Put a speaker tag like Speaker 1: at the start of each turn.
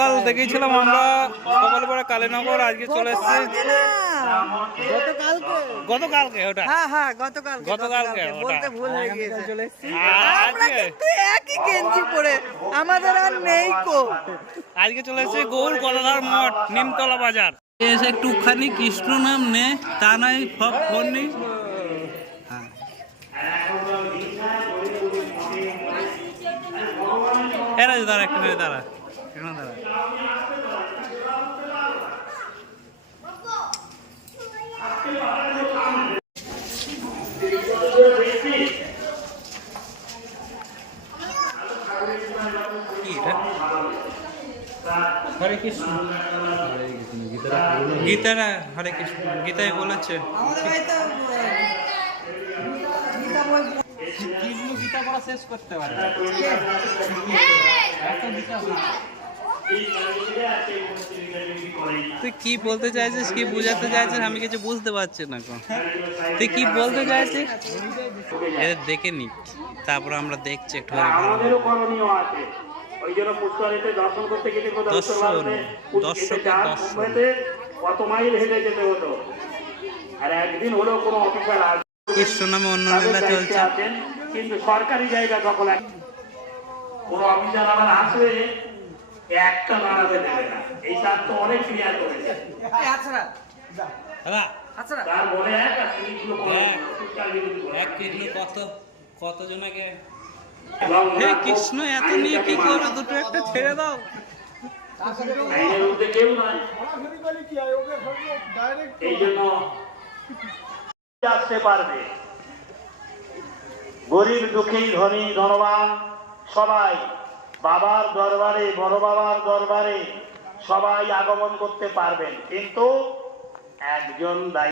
Speaker 1: গতকাল দেখেছিলাম আমরা কপালপাড়া কালীনগর আজকে চলে এসেছি।
Speaker 2: গতকালকে?
Speaker 1: গতকালকে ওটা।
Speaker 2: হ্যাঁ হ্যাঁ গতকালকে
Speaker 1: গতকালকে
Speaker 2: বলতে ভুল হয়ে গিয়েছে।
Speaker 1: আর
Speaker 2: আমরা কিন্তু একই গেঞ্জি পরে আমাদের আর নেই কো।
Speaker 1: আজকে চলে এসেছি গৌর গদাধর মঠ নিমতলা বাজার। এসে একটুখানি কৃষ্ণ নাম নে তা নাই সব ফোন নেই। এরা দাঁড়া একটু দাঁড়া। এখানে দাঁড়া হরে কৃষ্ণ। গীতারা হরে কৃষ্ণ। গীতায় বলেছে।
Speaker 2: গীতা
Speaker 1: পড়া। শেষ করতে পারে। তুই কি বলতে চাইছিস কি বোঝাতে চাইছিস আমি কিছু বুঝতে পারছি না তুই কি বলতে চাইছিস? এদের দেখে নি। তারপর আমরা দেখছি একটু কৃষ্ণ নামে অন্য
Speaker 3: তাদের
Speaker 1: চলছে।
Speaker 3: কিন্তু সরকারি জায়গা দখল কোনো অফিসার আবার আসবে? একটা দাঁড়াতে দেবে না। এই তার তো অনেক ক্লিয়ার করেছে।
Speaker 2: আচ্ছা
Speaker 1: দাদা
Speaker 2: আচ্ছা
Speaker 3: তার বলে এক আর তিনগুলো করে
Speaker 1: হ্যাঁ।
Speaker 3: অফিসার বিরোধী করে।
Speaker 1: এক কৃষ্ণ কত কতজনকে? কৃষ্ণ এত নিয়ে কি করবে দুটো একটা ছেড়ে দাও।
Speaker 3: আসতে পারবে? গরিব দুঃখী ধনী ধনবান সবাই বাবার দরবারে বড় বাবার দরবারে সবাই আগমন করতে পারবেন। কিন্তু একজন দায়ী